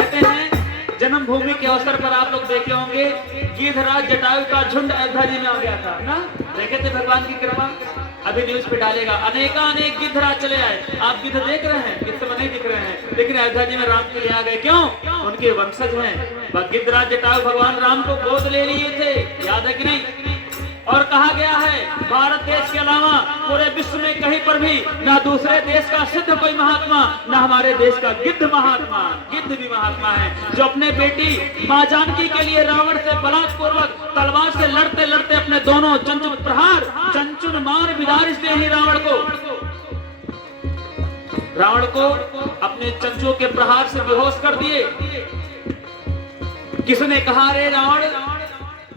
कहते हैं जन्मभूमि के अवसर पर आप लोग देखे होंगे गिद्धराज जटायु का झुंड अयोध्या जी में आ गया था ना, देखे थे भगवान की कृपा। अभी न्यूज पे डालेगा अनेक गिद्धराज चले आए, आप गिद्ध देख रहे हैं, गिद्ध में नहीं दिख रहे हैं, लेकिन अयोध्या जी में राम के लिए आ गए। क्यों? उनके वंशज हैं। गिद्धराज जटायु भगवान राम को गोद ले लिए थे, याद है कि नहीं? और कहा गया है भारत देश के अलावा पूरे विश्व में कहीं पर भी ना दूसरे देश का सिद्ध कोई महात्मा, ना हमारे देश का गिद्ध महात्मा, गिद्ध भी महात्मा है, जो अपने बेटी मां जानकी के लिए रावण से बलात्पूर्वक तलवार से लड़ते लड़ते अपने दोनों चंचुल प्रहार, चंचुल मार विदारिश दे ही रावण को अपने चंचुओं के प्रहार से बेहोश कर दिए। किसने कहा रे रावण,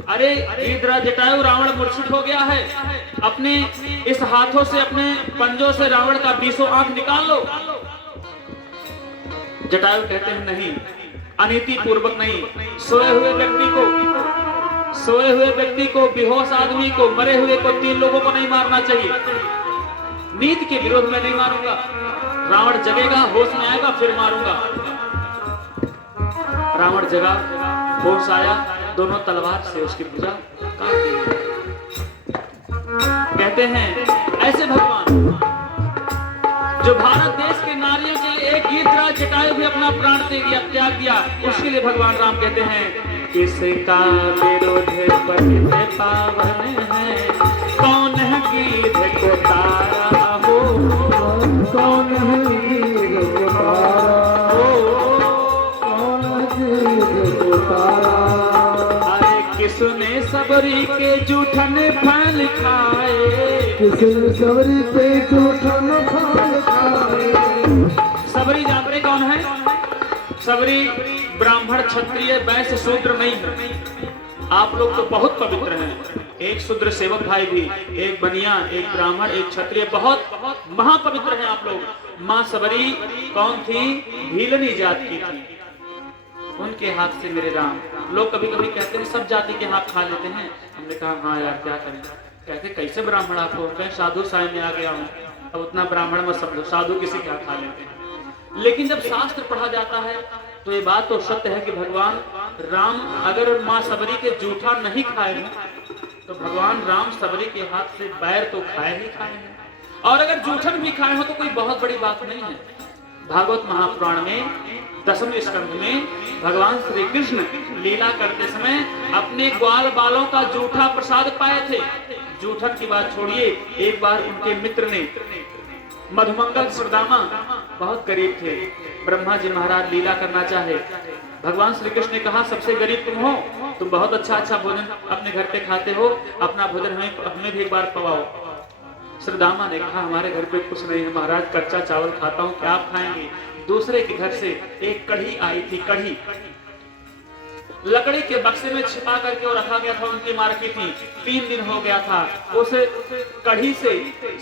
अरे गिद्धराज जटायु रावण मूर्छित हो गया है, अपने इस हाथों से अपने पंजों से रावण का 20 आंख निकाल लो। जटायु कहते हैं नहीं, अनीति पूर्वक नहीं, सोए हुए व्यक्ति को बेहोश आदमी को, मरे हुए को, 3 लोगों को नहीं मारना चाहिए। नीति के विरोध में नहीं मारूंगा, रावण जगेगा, होश में आएगा, फिर मारूंगा। रावण जगा, होश आया, दोनों तलवार से उसकी भुजा काट दी। कहते हैं ऐसे भगवान जो भारत देश के नारियों के लिए एक गिद्धराज जटायु भी अपना प्राण त्याग दिया, उसके लिए भगवान राम कहते हैं किसका विरोध पतित पावन है, कौन है गिद्ध को तारा हो, कौन है गिद्ध को तारा हो, कौन है गिद्ध को तारा। किसने सबरी के जूठन फल खाए, किसने सबरी के जूठन फल खाए। सबरी जानते कौन है? सबरी ब्राह्मण, क्षत्रिय, वैश्य, शूद्र नहीं है। आप लोग तो बहुत पवित्र हैं, एक शूद्र सेवक भाई भी, एक बनिया, एक ब्राह्मण, एक क्षत्रिय, बहुत महापवित्र हैं आप लोग। मां सबरी कौन थी? भीलनी जात की थी, उनके हाथ से मेरे राम। लोग कभी कभी कहते हैं सब जाति के हाथ खा लेते हैं, हमने कहा हाँ यार क्या करें। कहते कैसे ब्राह्मण आप हो? कहीं साधु साय में आ गया हूँ, अब उतना ब्राह्मण मत समझो, साधु किसी के हाथ खा लेते हैं। लेकिन जब शास्त्र पढ़ा जाता है तो ये बात तो सत्य है कि भगवान राम अगर माँ सबरी के जूठा नहीं खाए हैं तो भगवान राम सबरी के हाथ से बैर तो खाए ही खाए हैं, और अगर जूठन भी खाए हो तो कोई बहुत बड़ी बात नहीं है। भागवत महापुराण में 10वें स्कंध में भगवान श्री कृष्ण लीला करते समय अपने ग्वाल बालों का जूठा प्रसाद पाए थे। जूठन की बात छोड़िए, एक बार उनके मित्र ने मधुमंगल सुदामा बहुत गरीब थे, ब्रह्मा जी महाराज लीला करना चाहे। भगवान श्री कृष्ण ने कहा सबसे गरीब तुम हो, तुम बहुत अच्छा भोजन अपने घर पे खाते हो, अपना भोजन हमें भी एक बार पवाओ। सुदामा ने कहा हमारे घर पे कुछ नहीं है महाराज, कच्चा चावल खाता हूँ, क्या आप खाएंगे? दूसरे के घर से एक कढ़ी आई थी, कढ़ी लकड़ी के बक्से में छिपा करके और रखा गया था, उनकी मार की थी। 3 दिन हो गया था, उस कढ़ी से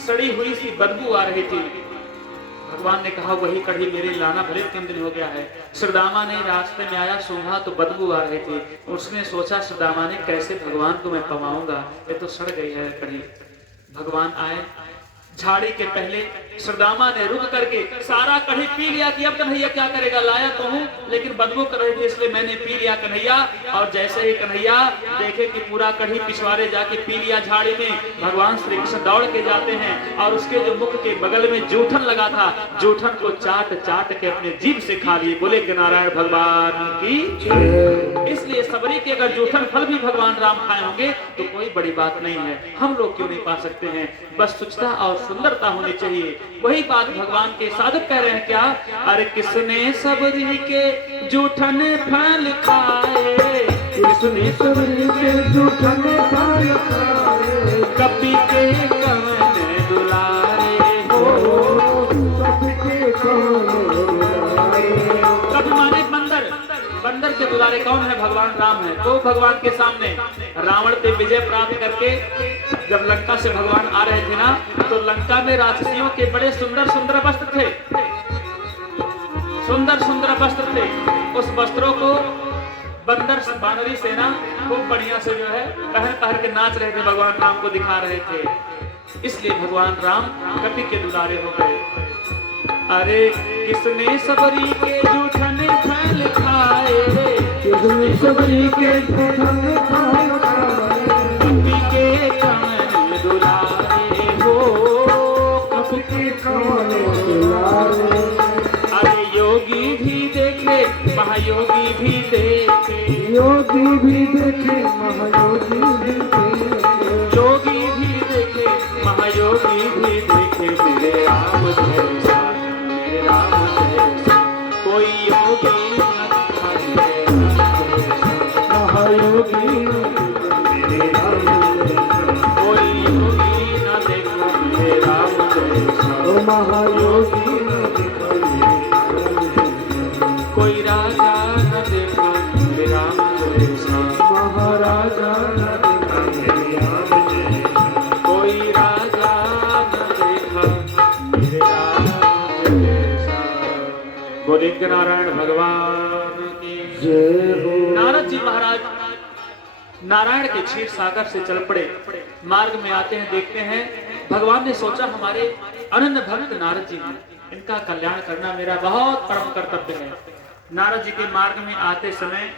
सड़ी हुई सी बदबू आ रही थी। भगवान ने कहा वही कढ़ी मेरे लाना, भले 3 दिन हो गया है। सुदामा ने रास्ते में आया, सूंघा तो बदबू आ रही थी। उसने सोचा सुदामा ने कैसे भगवान को मैं पवाऊंगा, ये तो सड़ गई है कढ़ी। भगवान आए, झाड़ी के पहले सुदामा ने रुक करके सारा कढ़ी पी लिया कि अब कन्हैया क्या करेगा, लाया तो हूं लेकिन बदबू कर रही थी इसलिए मैंने पी लिया कन्हैया। और जैसे ही कन्हैया देखे कि पूरा कढ़ी पिछवाड़े जाके पी लिया झाड़ी में, भगवान श्री कृष्ण दौड़ के जाते हैं और उसके जो मुख के बगल में जूठन लगा था, जूठन को चाट चाट के अपने जीभ से खा लिए। बोले नारायण भगवान की। इसलिए सबरी के अगर जूठन फल भी भगवान राम खाए होंगे तो कोई बड़ी बात नहीं है, हम लोग क्यों नहीं पा सकते हैं? बस स्वच्छता और सुंदरता होनी चाहिए। वही बात भगवान के साधक कह रहे हैं क्या? अरे किसने सबरी के जूठन फल खाए, किसने सबरी के जूठन फल खाए, कपि के कवन दुलारे हो, कपि के कवन दुलारे। कपि माने बंदर, बंदर के दुलारे कौन है? भगवान राम है। तो भगवान के सामने रावण पे विजय प्राप्त करके जब लंका से भगवान आ रहे थे ना, तो लंका में राक्षसियों के बड़े सुंदर सुंदर वस्त्र थे, सुंदर सुंदर वस्त्र थे। उस वस्त्रों को बंदर बानरी सेना खूब बढ़िया से जो है पहन के नाच रहे थे, भगवान राम को दिखा रहे थे। इसलिए भगवान राम कपि के दुलारे हो गए। अरे किसने सबरी के जूठन फल खा सजनी सबरी के जूठन फल खाए कपि के कमल दुलारे हो कपि के कमल दुलारे अरे योगी भी देखे महायोगी भी देखे योगी भी देखे महायोगी भी देखे योगी भी देखे महायोगी भी देखे मेरे राम जैसा मेरे राम जैसा कोई योगी न दिखा मेरे महायोगी मेरे राम जैसा कोई योगी न देखो मेरे राम जैसा ओ महायोगी न दिखाई कोई राजा न देखा मेरे राम जैसा महाराजा न दिखाई कोई राजा न देखा मेरे राम जैसा। बोले के नारायण भगवान की जय हो नारद जी महाराज नारायण के क्षीर सागर से चल पड़े। मार्ग में आते हैं, देखते हैं भगवान ने सोचा हमारे अनन्य भक्त नारद जी हैं, इनका कल्याण करना मेरा बहुत परम कर्तव्य है। नारद जी के मार्ग में आते समय